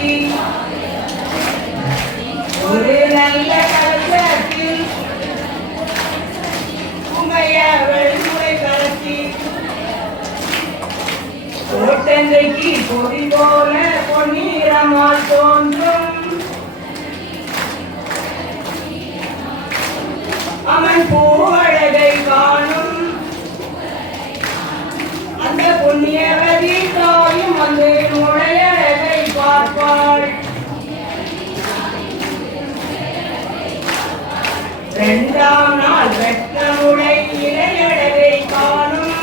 நடத்தி ஒரு நல்ல கலசத்தில் வெள்முறை கலத்தி கோட்டந்தைக்கு பொறி போல பொன்னீரமால் தோன்றும் அவன் பூவழகை காணும் அந்த புண்ணியவதி தாயும் வந்து நுழையழகை பார்ப்பாள். இரண்டாம் நாள் வெட்டமுடை இளையழகை காணும்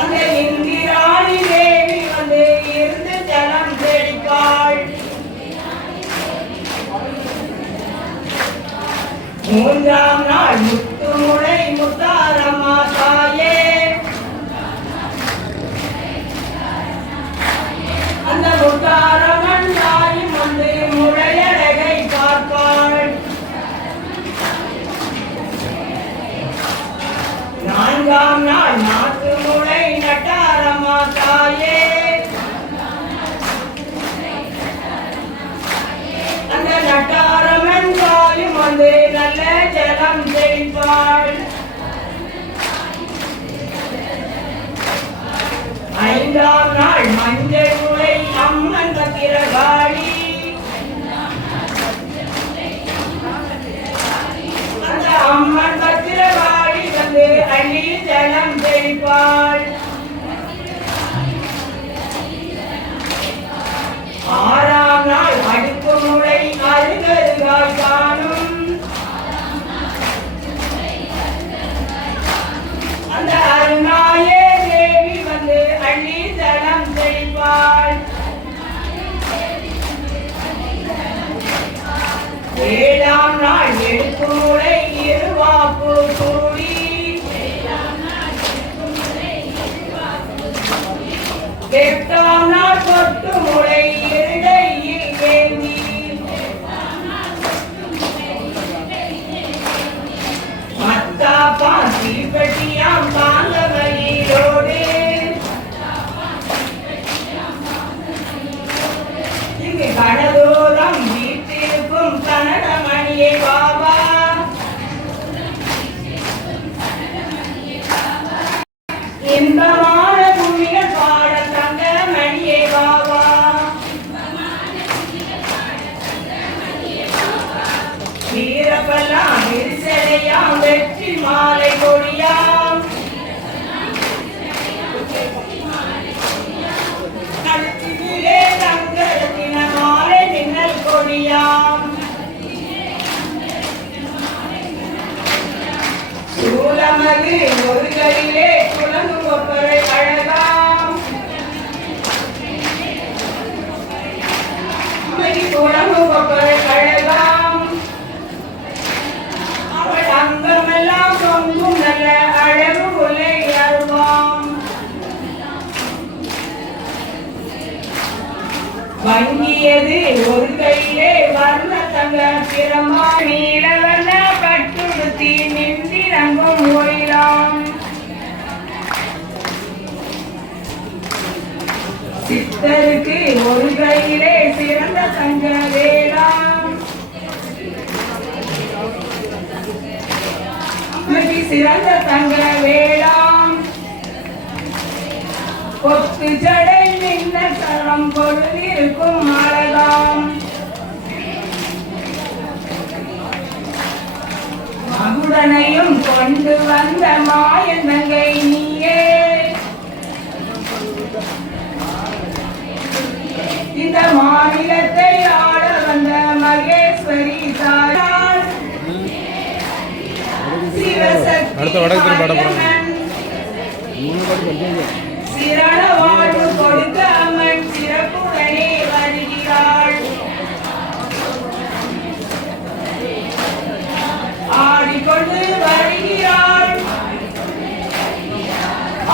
அந்த இந்திராணி தேவி வந்து இருந்து ஜலம் தெளிப்பாள். மூன்றாம் நாள் முத்துமுளை முத்தாரம்மா தாயே அந்த முத்தாரம்மன் தாயும் வந்து முளையழகை பார்ப்பாள். நான்காம் நாள் நாட்டு முளை நட்டாரம்மா தாயே அந்த நட்டாரம்மன் தாயும் வந்து நல்ல ஜலம் தெளிப்பாள். ஐந்தாம் நாள் மஞ்சள் முளை அம்மன் பத்திரகாளி அந்த அம்மன் பத்திரகாளி வந்து அள்ளி ஜலம் தெளிப்பாள். ஆறாம் நாள் அடுப்பு முளை அருகருகாய் காணும் அந்த அருணாயே தேவி வந்து அள்ளி ஜலம் தெளிப்பாள். ஏழாம் நாள் எடுப்பு முளை இருவாப்பு சூடி எட்டாம் நாள் தொட்டு முளை இருடையில் ஏந்தி மத்தாப்பா தீப்பெட்டியாம் பாந்தமயிலோடு இங்கு கடலோரம் வீட்டிற்கும் கனடமணியை பாபா இன்பமான கும்மிகள் பாட தங்க மணியை பாபா வீரப்பெல்லாம் விரிசலையாம் வெற்றி மாலை கொடியாம் கழுத்திலே தங்கத்தின மாலை மின்னல் கொடியாம் சூலமது ஒரு கையிலே குழம்பு கொப்பரை அழகாம் குழம்பு கொப்பரை அழகாம் அவள் அங்கமெல்லாம் தொங்கும் நல்ல அழகு கொலை அருவாம். வங்கியது ஒரு கையிலே வர்ண தங்க பிரமா நீலவண்ண பட்டுடுத்தி நின்றிறங்கும் ஒயிலாம். சித்தருக்கு ஒரு கையிலே சிறந்த தங்க வேளாம். சிறந்த தங்க வேளாம். கொத்து ஜடை நின்ற தரம் பொழுதிருக்கும் அழகாம். மகுடனையும் கொண்டு வந்த மாயன் தங்கை நீயே இந்த மாநிலத்தை ஆட வந்த மகேஸ்வரி தாயார் சிவசக்தி சிரண வாழ்வு கொடுக்க அம்மன் சிறப்புடனே வருகிறாள். ஆடிக்கொண்டு வருகிறாள்.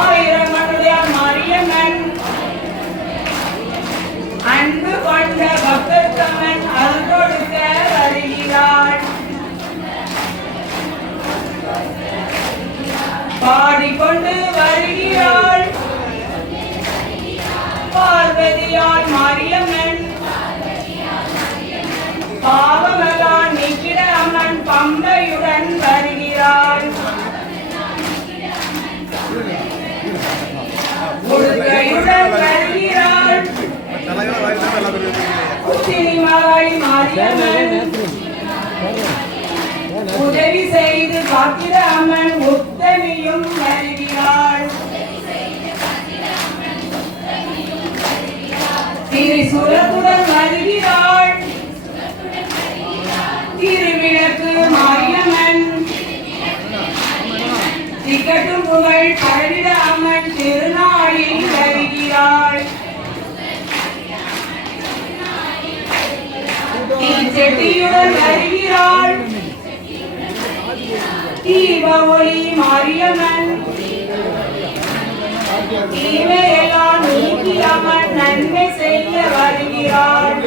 ஆயிரம் மனுடைய மாரியம்மன் அன்பு கொண்ட பக்தத்தம்மன் அருள் கொடுக்க வருகிறாள். பாடிக்கொண்டு வருகிறாள். பார்வதியால் மாரியம்மன் பாவமெல்லாம் நீக்கிட அம்மன் பம்பையுடன் வருகிறாள் உடுக்கையுடன் வருகிறாள் உச்சினிமலை மாரியம்மன் உதவி செய்து காத்திட அம்மன் உத்தமியும் வருகிறாள் திரிசூலத்துடன் வருகிறாள் திருவிளக்கு மாரியம்மன் திக்கட்டும் புகழ் பரவிட அம்மன் திருநாளில் வருகிறாள் தீச்செட்டியுடன் வருகிறாள் தீப ஒளி மாரியம்மன் தீமையெல்லாம் நீக்கி அம்மன் நன்மை செய்ய வருகிறாள்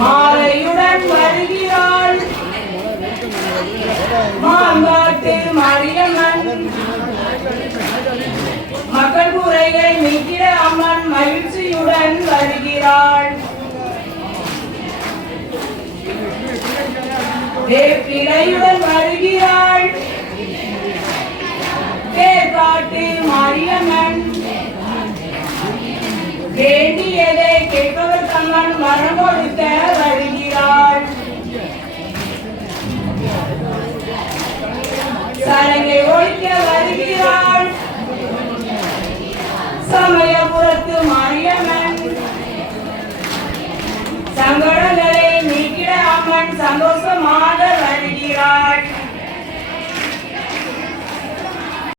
மாலையுடன் வருகிறாள் மாங்காட்டு மாரியம்மன் மக்கள் குறைகள் நீக்கிட அம்மன் மகிழ்ச்சியுடன் வருகிறாள் வேப்பிலையுடன் வருகிறாள் தேர்காட்டு மாரியம்மன் வேண்டியதை கேட்பவர் அம்மன் வரம் கொடுக்க வருகிறாள் சலங்கை ஒழிக்க